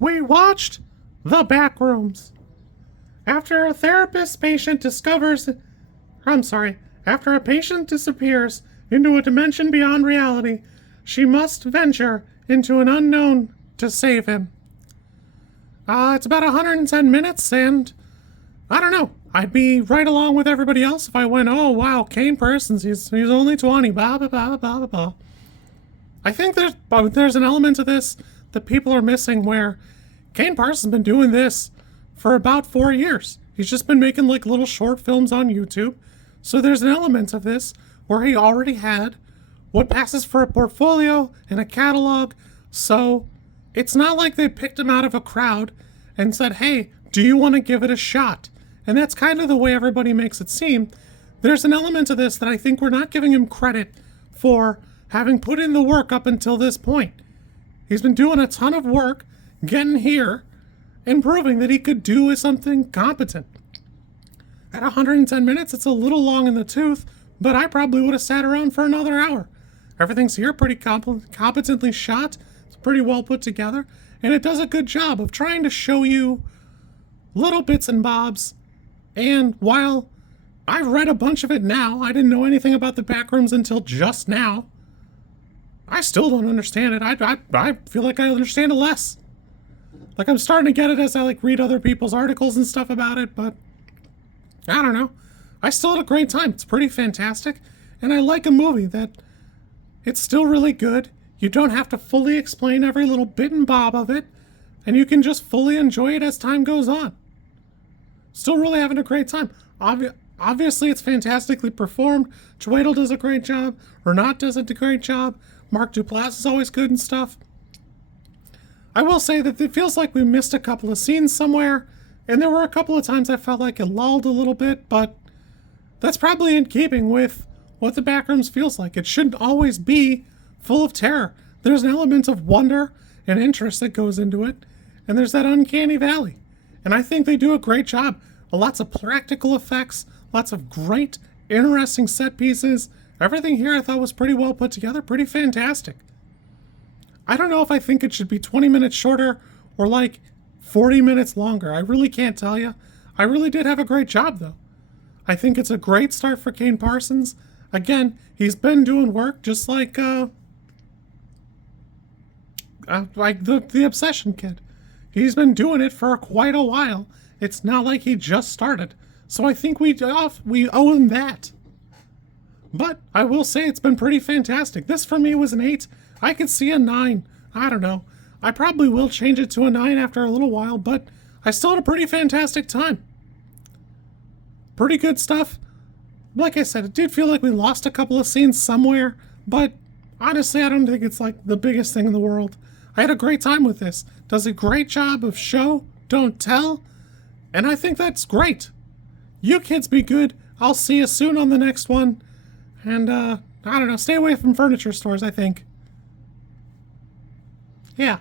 We watched The Backrooms. After a therapist patient after a patient disappears into a dimension beyond reality, she must venture into an unknown to save him. It's about 110 minutes, and I don't know. I'd be right along with everybody else if I went, oh wow, Kane Parsons, he's only 20, blah, blah, blah, blah, blah, blah. I think there's an element of this that people are missing where Kane Parsons has been doing this for about 4 years. He's just been making like little short films on YouTube. So there's an element of this where he already had what passes for a portfolio and a catalog. So it's not like they picked him out of a crowd and said, hey, do you want to give it a shot? And that's kind of the way everybody makes it seem. There's an element of this that I think we're not giving him credit for having put in the work up until this point. He's been doing a ton of work, getting here, and proving that he could do something competent. At 110 minutes, it's a little long in the tooth, but I probably would have sat around for another hour. Everything's here pretty competently shot. It's pretty well put together, and it does a good job of trying to show you little bits and bobs. And while I've read a bunch of it now, I didn't know anything about the Backrooms until just now. I still don't understand it. I feel like I understand it less. Like, I'm starting to get it as I read other people's articles and stuff about it, but I don't know. I still had a great time. It's pretty fantastic, and I like a movie that it's still really good. You don't have to fully explain every little bit and bob of it, and you can just fully enjoy it as time goes on. Still really having a great time. Obviously, it's fantastically performed. Chiwetel does a great job. Renate does a great job. Mark Duplass is always good and stuff. I will say that it feels like we missed a couple of scenes somewhere, and there were a couple of times I felt like it lulled a little bit, but that's probably in keeping with what the Backrooms feels like. It shouldn't always be full of terror. There's an element of wonder and interest that goes into it, and there's that uncanny valley. And I think they do a great job. Lots of practical effects, lots of great, interesting set pieces. Everything here I thought was pretty well put together, pretty fantastic. I don't know if I think it should be 20 minutes shorter or 40 minutes longer. I really can't tell you. I really did have a great job, though. I think it's a great start for Kane Parsons. Again, he's been doing work just like the Obsession Kid. He's been doing it for quite a while. It's not like he just started. So I think we owe him that. But I will say it's been pretty fantastic. This for me was an 8. I could see a 9. I don't know. I probably will change it to a 9 after a little while, but I still had a pretty fantastic time. Pretty good stuff. Like I said, it did feel like we lost a couple of scenes somewhere, but honestly, I don't think it's the biggest thing in the world. I had a great time with this. Does a great job of show, don't tell, and I think that's great. You kids be good. I'll see you soon on the next one. And, I don't know, stay away from furniture stores, I think. Yeah.